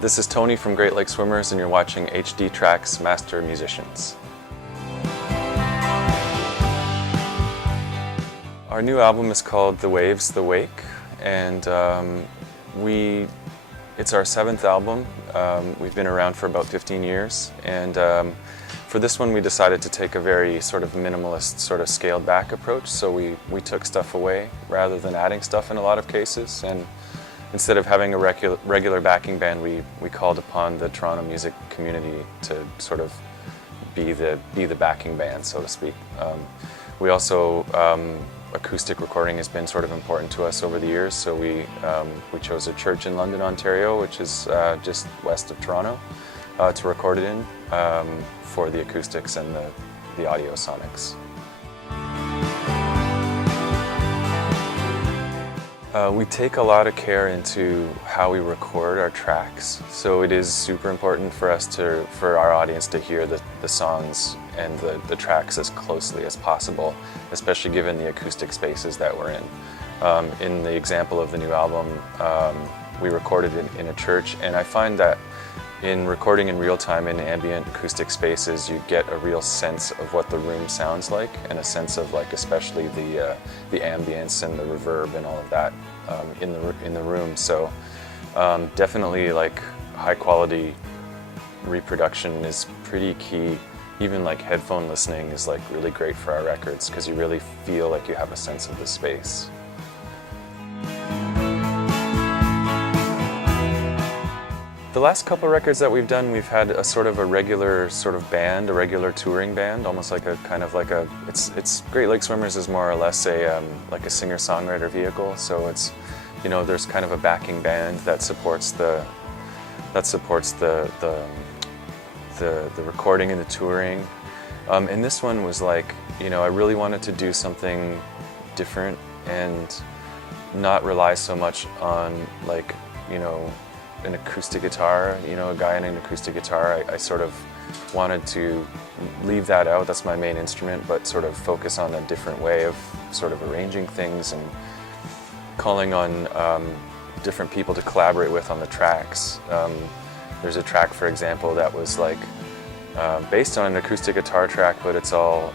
This is Tony from Great Lake Swimmers, and you're watching HDtracks Master Musicians. Our new album is called The Waves, The Wake, and it's our 7th album. We've been around for about 15 years, and for this one we decided to take a very sort of minimalist, sort of scaled back approach. So we took stuff away rather than adding stuff in a lot of cases, and instead of having a regular backing band, we called upon the Toronto music community to sort of be the backing band, so to speak. We also acoustic recording has been sort of important to us over the years, so we chose a church in London, Ontario, which is just west of Toronto, to record it in for the acoustics and the audio sonics. We take a lot of care into how we record our tracks, so it is super important for us for our audience to hear the songs and the tracks as closely as possible, especially given the acoustic spaces that we're in. In the example of the new album, we recorded it in a church, and I find that in recording in real time in ambient acoustic spaces, you get a real sense of what the room sounds like, and a sense of, like, especially the ambience and the reverb and all of that in the room. So definitely, like, high quality reproduction is pretty key. Even like headphone listening is like really great for our records, because you really feel like you have a sense of the space. The last couple of records that we've done, we've had a sort of a regular sort of band, a regular touring band, almost like a kind of like a, it's Great Lake Swimmers is more or less a like a singer-songwriter vehicle. So it's, you know, there's kind of a backing band that supports the recording and the touring. And this one was like, you know, I really wanted to do something different and not rely so much on, like, you know, an acoustic guitar, you know, a guy in an acoustic guitar. I sort of wanted to leave that out, that's my main instrument, but sort of focus on a different way of sort of arranging things and calling on different people to collaborate with on the tracks. There's a track, for example, that was like based on an acoustic guitar track, but it's all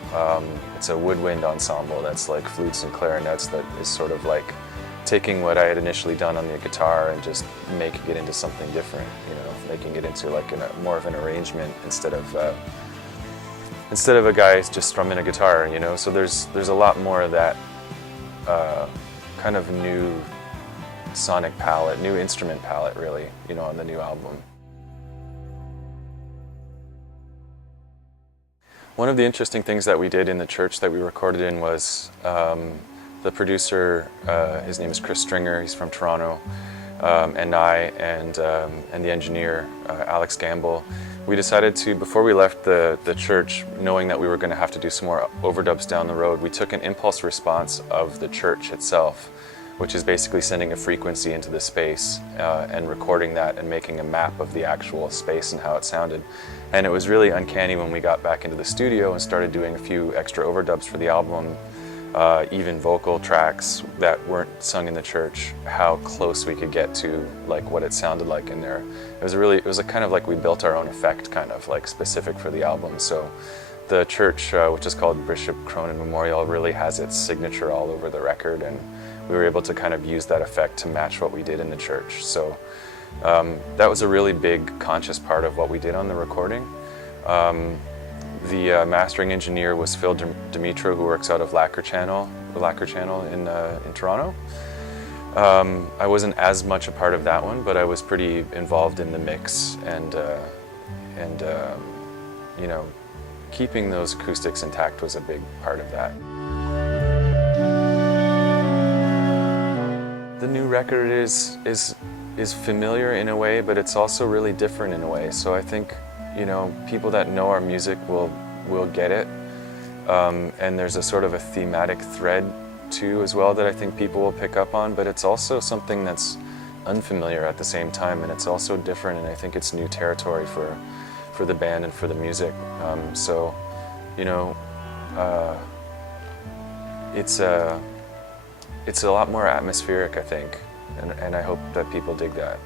it's a woodwind ensemble that's like flutes and clarinets, that is sort of like taking what I had initially done on the guitar and just making it into something different, you know, making it into like more of an arrangement instead of a guy just strumming a guitar, you know. So there's a lot more of that kind of new sonic palette, new instrument palette, really, you know, on the new album. One of the interesting things that we did in the church that we recorded in was the producer, his name is Chris Stringer, he's from Toronto, and the engineer, Alex Gamble. We decided to, before we left the church, knowing that we were going to have to do some more overdubs down the road, we took an impulse response of the church itself, which is basically sending a frequency into the space and recording that and making a map of the actual space and how it sounded. And it was really uncanny when we got back into the studio and started doing a few extra overdubs for the album, even vocal tracks that weren't sung in the church, how close we could get to like what it sounded like in there. It was a kind of like we built our own effect, kind of like specific for the album. So the church, which is called Bishop Cronin Memorial, really has its signature all over the record, and we were able to kind of use that effect to match what we did in the church. So that was a really big conscious part of what we did on the recording. The mastering engineer was Phil Dimitro, who works out of Lacquer Channel in Toronto. I wasn't as much a part of that one, but I was pretty involved in the mix and you know, keeping those acoustics intact was a big part of that. The new record is familiar in a way, but it's also really different in a way. So I think, you know, people that know our music will get it. And there's a sort of a thematic thread too as well that I think people will pick up on, but it's also something that's unfamiliar at the same time, and it's also different, and I think it's new territory for the band and for the music. So, you know, it's a lot more atmospheric, I think, and I hope that people dig that.